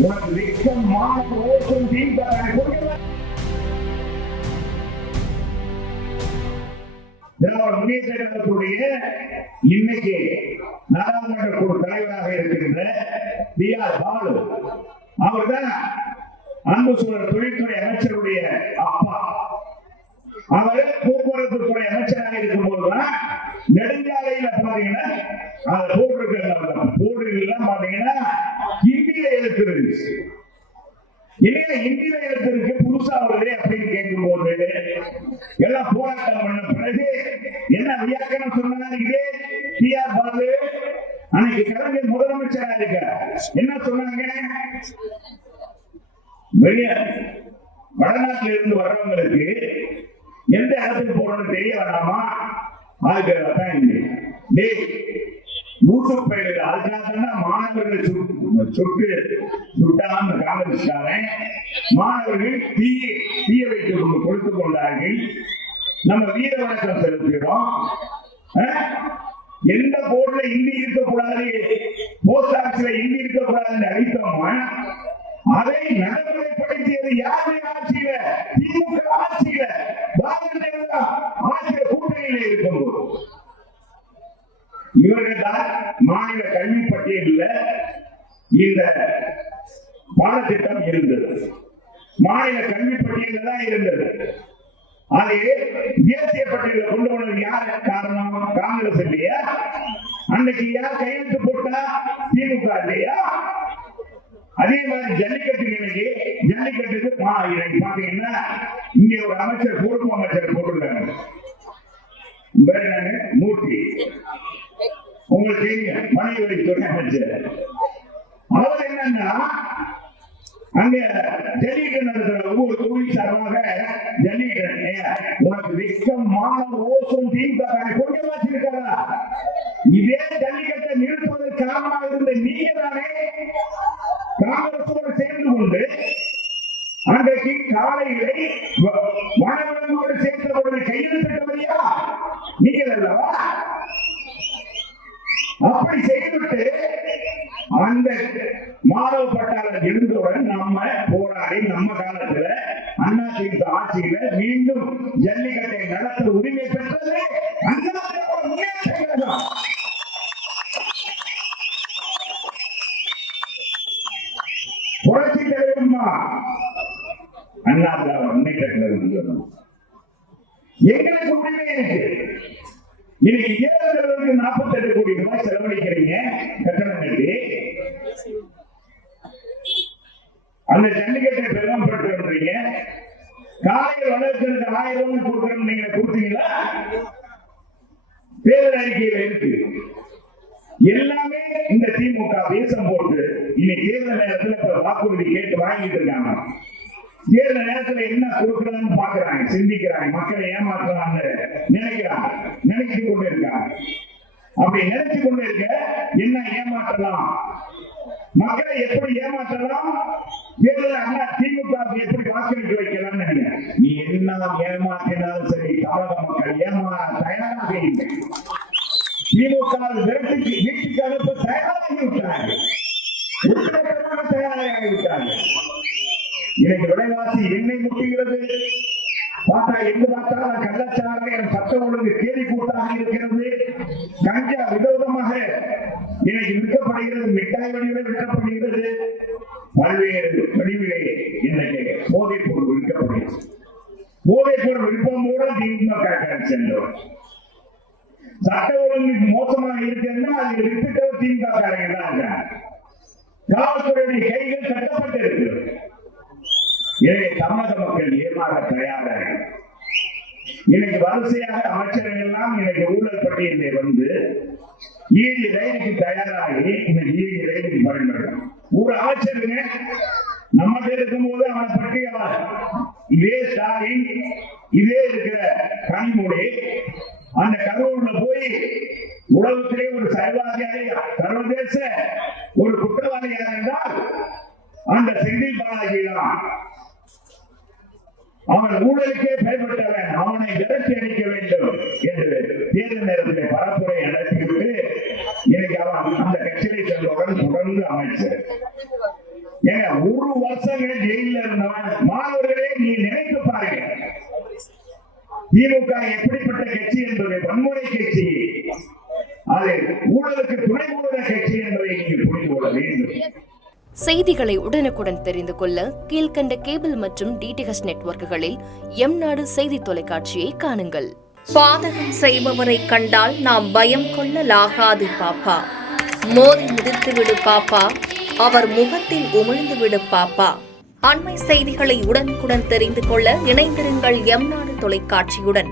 உனக்கு வெக்கம் மானம் ரோஷம் திராவிட முன்னேற்ற கழகத்துடைய இன்னைக்கு நாடாளுமன்ற குழு தலைவராக இருக்கின்ற பி.ஆர். பாலு அவர்தான் அன்பு சூழல் தொழில்துறை அமைச்சருடைய அப்பா. அவர் போக்குவரத்து துறை அமைச்சராக இருக்கும் போதுதான் நெடுஞ்சாலையில பாத்தீங்கன்னா அதை போடுறதுலாம் பாத்தீங்கன்னா இந்தியில எழுத்துறது இல்லையா, இந்தியில எழுத்துருக்கு புதுசா வருது அப்படின்னு கேட்கும் போது எல்லாம் போராட்டம் பண்ண பிறகு என்ன வியாக்கணம் சொன்னாங்க பி.ஆர். பாலு அன்னைக்கு கலைஞர் முதலமைச்சராக இருக்க என்ன சொன்னாங்க, வெளிய வடநாட்டில இருந்து வர்றவங்களுக்கு எந்த இடத்துக்கு போறோம்னு தெரிய வேண்டாமா, அதுக்காகத்தான் அதுக்காக மாணவர்களை சுட்டான் காங்கிரஸ்காரன். மாணவர்கள் தீய வைத்து கொடுத்துக் கொண்டார்கள். நம்ம வீர வணக்கம் செலுத்துகிறோம். எந்த போர்டுல இந்தி இருக்கக்கூடாது, போஸ்ட் ஆபீஸ்ல இந்தி இருக்கக்கூடாதுன்னு அழித்தோமா, அதை நடைமுறைப்படுத்தியது யாருடைய ஆட்சியில? திமுக ஆட்சியில, பாரதிய ஜனதா ஆட்சியில கூட்டணியில இருக்கும்போது இவர்கள் தான் மாநில கல்வி பட்டியலில் இந்த பாடத்திட்டம் இருந்தது. மாநில கல்வி பட்டியலில் தான் இருந்தது. அது தேசிய பட்டியலில் கொண்டு வந்தது யார் காரணம்? காங்கிரஸ் இல்லையா? அன்னைக்கு யார் கையெழுத்து போட்டா? திமுக இல்லையா? அதே மாதிரி ஜல்லிக்கட்டுக்கு பாத்தீங்கன்னா இங்க ஒரு அமைச்சர், பொறுப்பு அமைச்சர் போட்டிருக்காங்க, மூர்த்தி, உங்களுக்கு தெரியும், மனிதவழித்துறை அமைச்சர். அவர் என்னன்னா அங்க ஜல்லிக்கட்டு நடத்துற ஒவ்வொரு தொழில் சார்பாக ஜல்லிக்கட்டு உனக்கு வெக்கம் மானம் ரோஷம் கொஞ்சம் வச்சிருக்காரா? இதே ஜல்லிக்கட்டை நிறுத்துவதற்கு காரணமாக இருந்த நீங்க தானே காங்கிரஸோடு சேர்ந்து கொண்டு அன்றைக்கு காலையிலே வனவிலங்கோடு சேர்த்தவர்களை கையெழுத்திட்டவரையா நீங்கள் அல்லவா? அப்படி செய்துவிட்டு அந்த மாணவ பட்டாளர் இருந்தவுடன் நம்ம போராடி நம்ம காலத்துல அதிமுக ஆட்சியில மீண்டும் ஜல்லிக்கட்டை நடத்த உரிமை பெற்றது முன்னேற்ற கழகம். புரட்சி தலைவருமா அண்ணா திராவிட முன்னேற்ற கழகம் எங்களுக்கு உரிமை இருக்கு. இன்னைக்கு ஏழைகளுக்கு 48 கோடி ரூபாய் செலவழிக்கிறீங்க கட்டணம் கட்டி, அந்த ஜல்லிக்கட்டை பெருமைப்படுத்துறீங்க. காலையில் வளர்ச்சிக்கு 1000 ரூபாய் கொடுக்கணும், நீங்க கொடுத்தீங்களா? தேர்தல் அறிக்கையில இருக்கு. எல்லாமே இந்த திமுக தேசம் போட்டு இன்னைக்கு தேர்தல் நேரத்தில் வாக்குறுதி கேட்டு வாங்கிட்டு இருக்காங்க. தேர்தல் நேரத்தில் என்ன கொடுக்கலாம்னு பாக்குறாங்க, சிந்திக்கிறாங்க, மக்களை ஏமாற்றலாம்னு நினைக்கிறாங்க, நினைச்சு கொண்டு இருக்காங்க. அப்படி நினைச்சு கொண்டு இருக்க என்ன ஏமாற்றலாம், மக்களை எப்படி ஏமாற்றலாம், தேர்தல் அண்ணா திமுக எப்படி வாக்களிக்க வைக்கலாம்னு நினைக்கிறேன். நீ என்ன ஏமாற்றினாலும் சரி, தமிழக மக்கள் ஏமாற தயாராக இல்லை. திமுக வீட்டுக்கு அனுப்ப தயாராகி விட்டாங்க, தயாராகி விட்டாங்க. இன்னைக்கு விலைவாசி எண்ணெய் முட்டுகிறது. பார்த்தா எங்கு பார்த்தாலும் கள்ளச்சாராயம், சட்டம் ஒழுங்கு கேலி கூட்டாக இருக்கிறது. கஞ்சா விதவிதமாக இன்னைக்கு விற்கப்படுகிறது, மிட்டாய் வடிவில் விற்கப்படுகிறது. பல்வேறு வடிவிலே இன்னைக்கு போதைப் பொருள் விற்கப்படுகிறது. போதைப் பொருள் விற்பம் கூட திமுக சென்றோம். சட்ட ஒழுங்கு மோசமாக இருக்குன்னா அது வித்துட்டு திமுக காரங்க தான் இருக்காங்க. காவல்துறையுடைய கைகள் கட்டப்பட்டு இருக்கிறது. எனவே தமிழக மக்கள் ஏமாற தயாராக இன்னைக்கு வரிசையாக அமைச்சர்கள் எல்லாம் இன்னைக்கு ஊழல் பட்டியலே வந்து ஈடி ரயிலுக்கு தயாராகி இன்னைக்கு ஈடி ரயிலுக்கு பயன்படும். ஒரு அமைச்சருங்க நம்ம இருக்கும் போது அவனை பற்றி இதே ஸ்டாலின், இதே இருக்கிற கனிமொழி அந்த கரூர்ல போய் உலகத்திலே ஒரு சர்வாதிகாரி, சர்வதேச ஒரு குற்றவாளியாக இருந்தால் அந்த செந்தில் பாலாஜி தான். அவன் ஊழலுக்கே பயன்பட்டவன், அவனை விரட்டி அடிக்க வேண்டும் என்று தேர்தல் நேரத்தில் பரப்புரை நடத்திவிட்டு இன்னைக்கு அவன் அந்த கட்சியை சென்றவுடன் தொடர்ந்து அமைச்சர். ஏங்க, ஒரு வருஷங்கள் ஜெயில இருந்தவன். மாணவர்களே, நீ நினைத்து பாருங்க, திமுக எப்படிப்பட்ட கட்சி என்பது வன்முறை கட்சி, அது ஊழலுக்கு துணை போகிற கட்சி என்பதை நீங்கள் புரிந்து கொள்ள வேண்டும். செய்திகளை உடனுக்குடன் தெரிந்து கொள்ள கீழ்கண்ட கேபிள் மற்றும் டிடிஎச் நெட்வொர்க்குகளில் எம்நாடு செய்தி தொலைக்காட்சியை காணுங்கள். பாதகம் செய்பவரை கண்டால் நாம் பயம் கொள்ளலாகாது பாப்பா. மோதி மிதித்துவிடு பாப்பா, அவர் முகத்தில் உமிழ்ந்துவிடு பாப்பா. அண்மை செய்திகளை உடனுக்குடன் தெரிந்து கொள்ள இணைந்திருங்கள் எம்நாடு தொலைக்காட்சியுடன்.